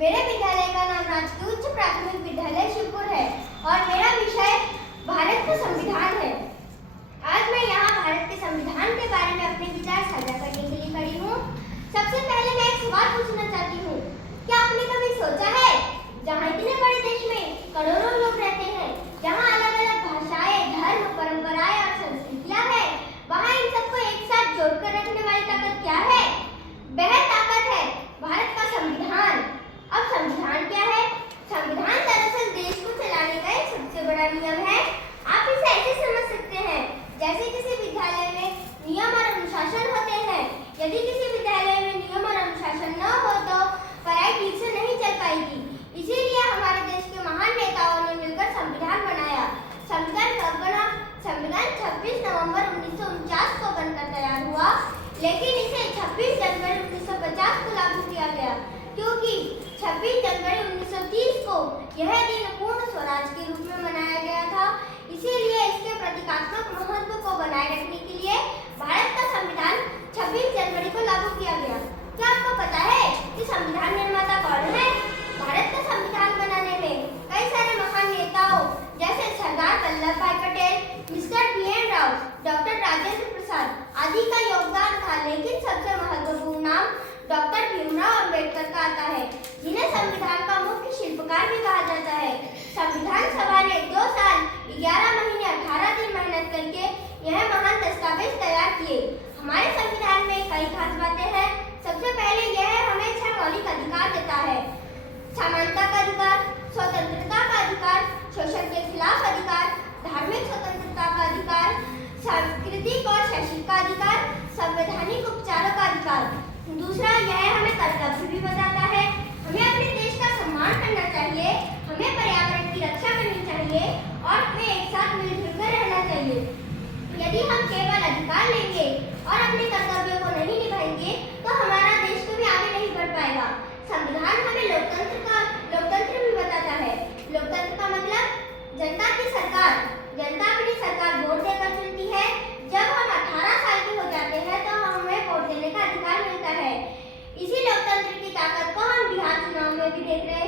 मेरे विद्यालय का नाम राजकीय उच्च प्राथमिक विद्यालय शिवपुर है और मेरा विषय भारत का संविधान है। आज मैं यहाँ भारत के संविधान के बारे में अपने विचार साझा करने के लिए खड़ी हूँ। सबसे पहले मैं एक सवाल पूछना चाहती हूँ, क्या आपने कभी सोचा है जहाँ इतने बड़े देश में करोड़ों लोग रहते हैं, जहाँ अलग अलग भाषाएं, धर्म, परंपराएं और संस्कृतियाँ हैं, वहाँ इन सबको एक साथ जोड़कर रखने वाली ताकत क्या है? वह ताकत है भारत का संविधान। अब संविधान क्या है? संविधान दरअसल देश को चलाने का एक सबसे बड़ा नियम है। आप इसे ऐसे समझ सकते हैं जैसे किसी विद्यालय में नियम और अनुशासन होते हैं। यदि किसी विद्यालय में नियम और अनुशासन न हो तो पढ़ाई ठीक से नहीं चल पाएगी। इसीलिए हमारे देश के महान नेताओं ने मिलकर संविधान बनाया। संविधान कब बना? संविधान 26 नवंबर 1949 को बनकर तैयार हुआ, लेकिन इसे 26 जनवरी 1950 को लागू किया गया, क्योंकि 26 जनवरी 1930 को यह दिन पूर्ण स्वराज के रूप में मनाया गया था। इसीलिए इसके प्रतीकात्मक महत्व को बनाए रखने के लिए भारत का संविधान 26 जनवरी को लागू किया गया। क्या आपको पता है कि संविधान निर्माता कौन है? भारत का संविधान बनाने में कई सारे महान नेताओं जैसे Sardar Vallabh Bhai Patel, mister B N. Rau, doctor Rajendra Prasad आदि का योगदान था, लेकिन सबसे महत्वपूर्ण नाम डॉक्टर भीमराव अंबेडकर का आता है, जिन्हें संविधान का मुख्य शिल्पकार भी कहा जाता है। संविधान सभा ने 2 साल 11 महीने 18 दिन मेहनत करके यह महान दस्तावेज तैयार किए। हमारे संविधान में कई खास बातें हैं। सबसे पहले यह हमें 6 मौलिक अधिकार देता है: समानता का अधिकार, स्वतंत्रता का अधिकार, शोषण के खिलाफ अधिकार, धार्मिक स्वतंत्रता का अधिकार, सांस्कृतिक और शैक्षिक का अधिकार, संवैधानिक उपचारों का अधिकार। दूसरा, यह हमें कर्तव्य भी बताता है। हमें अपने देश का सम्मान करना चाहिए, हमें पर्यावरण की रक्षा करनी चाहिए और हमें एक साथ मिलजुल कर रहना चाहिए। यदि हम केवल अधिकार लेंगे और अपने कर्तव्यों को नहीं निभाएंगे तो हमारा देश कभी आगे नहीं बढ़ पाएगा। संविधान हमें लोकतंत्र भी बताता है। लोकतंत्र का मतलब जनता की सरकार। जनता अपनी सरकार वोट देकर चुनती है। जब हम 18 साल के हो जाते हैं तो हमें वोट देने का अधिकार मिलता है। इसी लोकतंत्र की ताकत को हम बिहार चुनाव में भी देख रहे हैं।